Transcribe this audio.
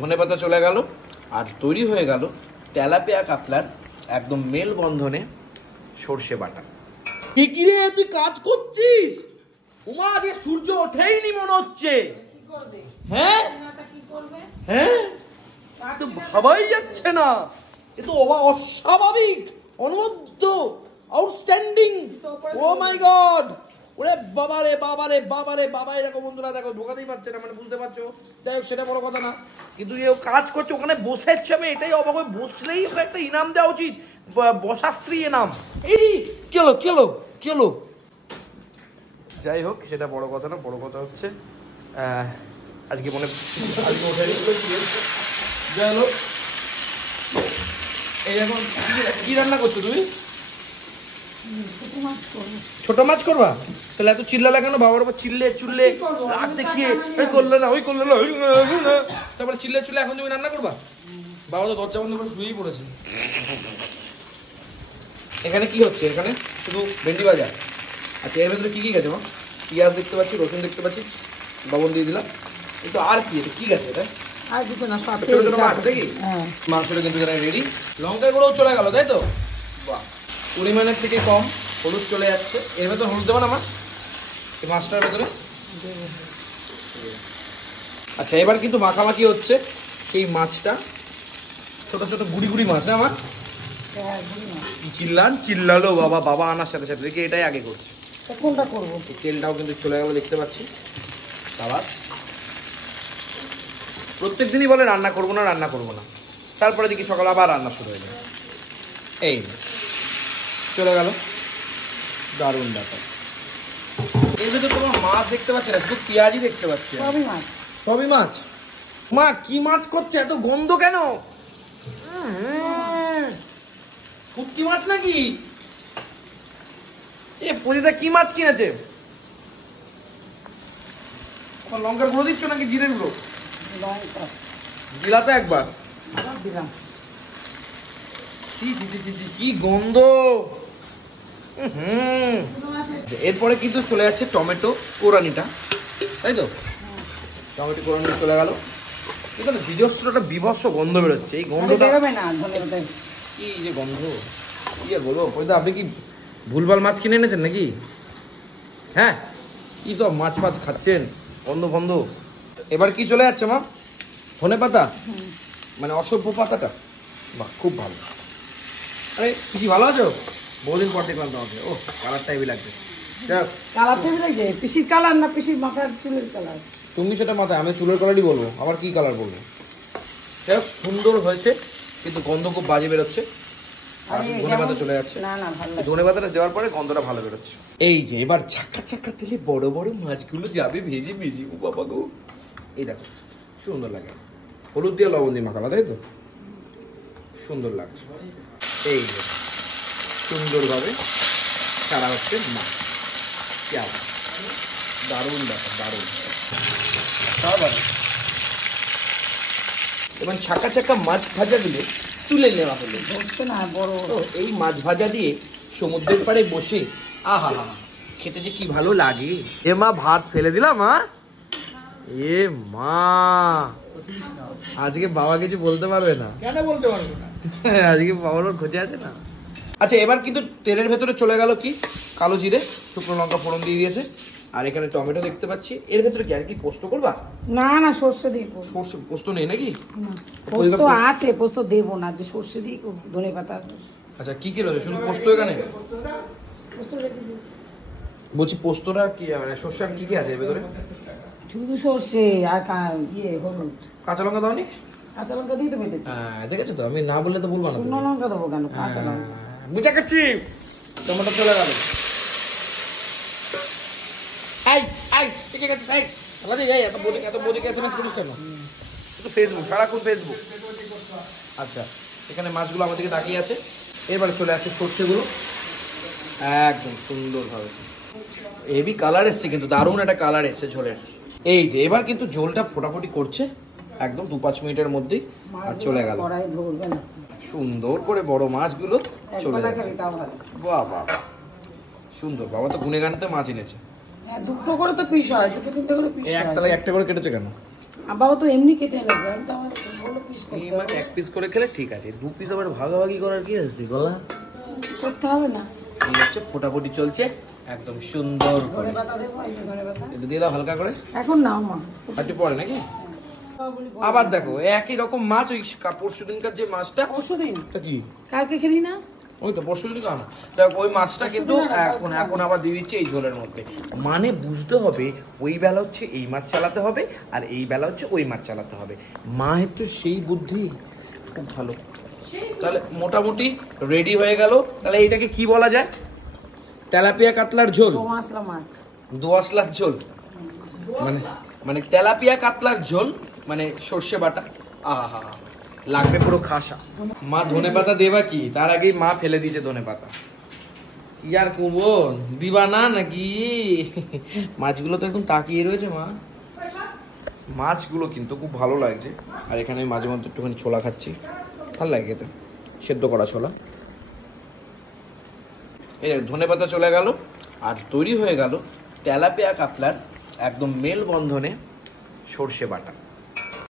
ধনে পাতা চলে গেল আর তৈরি হয়ে গেল তেলাপিয়া কাতলার একদম মেল বন্ধনে সর্ষে বাটা। কি রে তুই কাজ করছিস? উমা আজকে সূর্য ওঠেইনি মনে হচ্ছে। হ্যাঁ হ্যাঁ, তো ভাবাই যাচ্ছে না, এ তো অস্বাভাবিক, অনবদ্য, আউটস্ট্যান্ডিং। ও মাই গড, ওরে বাবারে বাবারে বাবারে বাবা। দেখো বন্ধুরা, দেখো ঢোকাতেই পারছে না, মানে বুঝতে পারছো। যাই হোক, সেটা বড় কথা না, কিন্তু যে কাজ করছে ওখানে বসেছে, আমি এটাই অবাক হয়ে, বসলেই ওকে একটা ইনাম দেওয়া উচিত, বসাশ্রী ইনাম। এই কেলো। যাই হোক, সেটা বড় কথা না, বড় কথা হচ্ছে আজকে মনে আজকে ওঠে যাই হোক। এই এখন কি রান্না করছো তুমি? ছোট মাছ করবা? তাহলে এত চিল্লা লাগানো, বাবার উপর চিল্লে চুল্লে রাগ দেখিয়ে করলে না, ওই করলে না, তারপরে চিল্লে চুল্লে এখন তুমি রান্না করবা? বাবা তো দরজা বন্ধ করে শুয়েই পড়েছে। এখানে কি হচ্ছে? এখানে শুধু ভেন্ডি ভাজা। আচ্ছা, এর ভেতরে কি কি গেছে? মা পেঁয়াজ দেখতে পাচ্ছি, রসুন দেখতে পাচ্ছি, লবণ দিয়ে দিলাম, কিন্তু আর কি এটা কি গেছে? এটা মাংসটা কিন্তু রেডি। লঙ্কার গুঁড়োও চলে গেল, তাই তো? বাহ, পরিমাণের থেকে কম হলুদ চলে যাচ্ছে। এর ভেতরে হলুদ দেবো না মা, এই মাছটার ভেতরে? আচ্ছা, এবার কিন্তু মাখামাখি হচ্ছে সেই মাছটা, ছোট ছোট গুড়ি গুড়ি মাছ না আমার? চিল্লালো বাবা, বাবা আনার সাথে সাথে দেখি এটাই আগে করছে। কোনটা করবো? তেলটাও কিন্তু চলে গেল দেখতে পাচ্ছি। আবার প্রত্যেক দিনই বলে রান্না করবো না, তারপরে দেখি সকালে আবার রান্না শুরু হয়ে যায়। এই চলে গেল, দারুণ ব্যাপার। এর ভেতর তোমার মাছ দেখতে পাচ্ছি না, শুধু পেঁয়াজই দেখতে পাচ্ছি। সবই মাছ। মা কি মাছ করছে? এত গন্ধ কেন? শুটকি মাছ নাকি? এ পরিদা কি মাছ কিনেছে? লঙ্কার গুঁড়ো দিচ্ছ নাকি জিরে গুঁড়ো? দিলা তো একবার। কি গন্ধ! এরপরে কিন্তু চলে যাচ্ছে টমেটো কোরানিটা, তাই তো? টমেটো কোরানি চলে গেল। এখানে বিজস্র একটা বিভৎস গন্ধ বেরোচ্ছে। এই গন্ধটা কি যে গন্ধ, কি আর বলবো। পয়দা আপনি কি ভুলভাল মাছ কিনে এনেছেন নাকি? হ্যাঁ, কি সব মাছ ফাছ খাচ্ছেন, গন্ধ ফন্ধ। এবার কি চলে যাচ্ছে মা? ধনে পাতা, মানে অসভ্য পাতাটা। বাহ, খুব ভালো। আরে কি ভালো আছো? বহুদিন পর দেখলাম তোমাকে। ও, কালারটা হেভি লাগছে। পিসির কালার না পিসির মাথার চুলের কালার? তুমি সেটা মাথায়, আমি চুলের কালারই বলবো, আবার কি কালার বলবো। যাই হোক, সুন্দর হয়েছে, কিন্তু গন্ধ খুব বাজে বেরোচ্ছে। ধনে পাতা চলে যাচ্ছে, ধনে পাতাটা দেওয়ার পরে গন্ধটা ভালো বেরোচ্ছে। এই যে এবার ছাক্কা ছাক্কা তেলে বড় বড় মাছগুলো যাবে ভেজে ভেজে। ও বাবা গো, এই দেখো সুন্দর লাগে। হলুদ দিয়ে লবণ দিয়ে মাখালা, তাই তো? সুন্দর লাগছে। এই যে সুন্দরভাবে ছাড়া হচ্ছে মাছ। দারুণ ব্যাপার, দারুণ। এবার ছাকা ছাকা মাছ ভাজা দিলে তুলে নেওয়া হলো। এই মাছ ভাজা দিয়ে সমুদ্রের পাড়ে বসে আহা খেতে যে কি ভালো লাগে। এ মা, ভাত ফেলে দিলাম। মা, এ মা, আজকে বাবা কিছু বলতে পারবে না? কেন বলতে পারবে না? আজকে বাবার খোঁজে আছে না। আচ্ছা, এবার কিন্তু তেলের ভেতরে চলে গেল কি কালো জিরে, শুকনো লঙ্কা ফোড়ন দিয়ে দিয়েছে, আর এখানে টমেটো দেখতে পাচ্ছি। এর ভেতরে কি আর কি পোস্ত করবা? না, সর্ষে দিয়ে করব। সর্ষে পোস্ত নেই নাকি? পোস্ত আছে, পোস্ত দেব না, যে সর্ষে দিয়ে করব, ধনে পাতা। আচ্ছা, কি কি রয়েছে? শুধু পোস্ত এখানে? বলছি পোস্তটা কি, মানে সর্ষে আর কি কি আছে এর ভেতরে? শুধু সর্ষে আর হলুদ। কাঁচা লঙ্কা দাওনি? কাঁচা লঙ্কা দিয়ে তো বেটেছি। হ্যাঁ, দেখেছো তো, আমি না বললে তো বলবো না। শুকনো লঙ্কা দেবো কেন? কাঁচা লঙ্কা। বুঝা গেছি। টমেটো চলে গেল। ফেসবুক। আচ্ছা, এখানে মাছগুলো আমাদেরকে তাকিয়ে আছে। এবারে চলে আসছে সর্ষেগুলো, একদম সুন্দর ভাবে হেভি কালার এসছে, কিন্তু দারুণ একটা কালার এসছে ঝোলের। এই যে এবার কিন্তু ঝোলটা ফোটাফুটি করছে একদম 2-5 মিনিটের মধ্যেই, আর চলে গেল সুন্দর করে বড় মাছগুলো চলে যাচ্ছে। বাহ বাহ, সুন্দর। বাবা তো গুনে গানতে মাছ এনেছে। হ্যাঁ, দুটো করে তো পিস হয়, দুটো তিনটে করে পিস এই হয়। একতলায় একটা করে কেটেছে কেন? আর বাবা তো এমনি কেটে এনেছে, আমি তো আমার বড় পিস এই করতে মাছ এক পিস করে খেলে ঠিক আছে, দু পিস আবার ভাগাভাগি করার কি আছে গলা? করতে হবে না। এই হচ্ছে ফোটাফুটি চলছে একদম সুন্দর করে। ধনে পাতা দেবো, এই যে ধনে পাতা। এটা দিয়ে দাও হালকা করে, এখন নাও মা। একটু পরে নাকি? আবার দেখো একই রকম মাছ, ওই পরশু দিনকার যে মাছটা, পরশুদিন তা কি কালকে খেলি না? ওই তো পরশু দিন না, দেখ ওই মাছটা কিন্তু এখন এখন আবার দিয়ে দিচ্ছে এই ঝোলের মধ্যে। মানে বুঝতে হবে ওই বেলা হচ্ছে এই মাছ চালাতে হবে, আর এই বেলা হচ্ছে ওই মাছ চালাতে হবে। মায়ের তো সেই বুদ্ধি, খুব ভালো। তাহলে মোটামুটি রেডি হয়ে গেল। তাহলে এইটাকে কি বলা যায়? তেলাপিয়া কাতলার ঝোল, তো মশলা মাছ। দোআঁশলার ঝোল, মানে মানে তেলাপিয়া কাতলার ঝোল, মানে সর্ষে বাটা। আহা, লাগবে পুরো খাসা। মা ধনে পাতা দেবা কি, তার আগেই মা ফেলে দিয়েছে ধনে পাতা। ইয়ার করবো, দিবা না নাকি? মাছগুলো তো একদম তাকিয়ে রয়েছে মা। মাছগুলো কিন্তু খুব ভালো লাগছে। আর এখানে আমি মাঝে মধ্যে একটুখানি ছোলা খাচ্ছি, ভালো লাগে খেতে, সেদ্ধ করা ছোলা। এই ধনে পাতা চলে গেল, আর তৈরি হয়ে গেল তেলাপিয়া কাতলার একদম মেল বন্ধনে সর্ষে বাটা।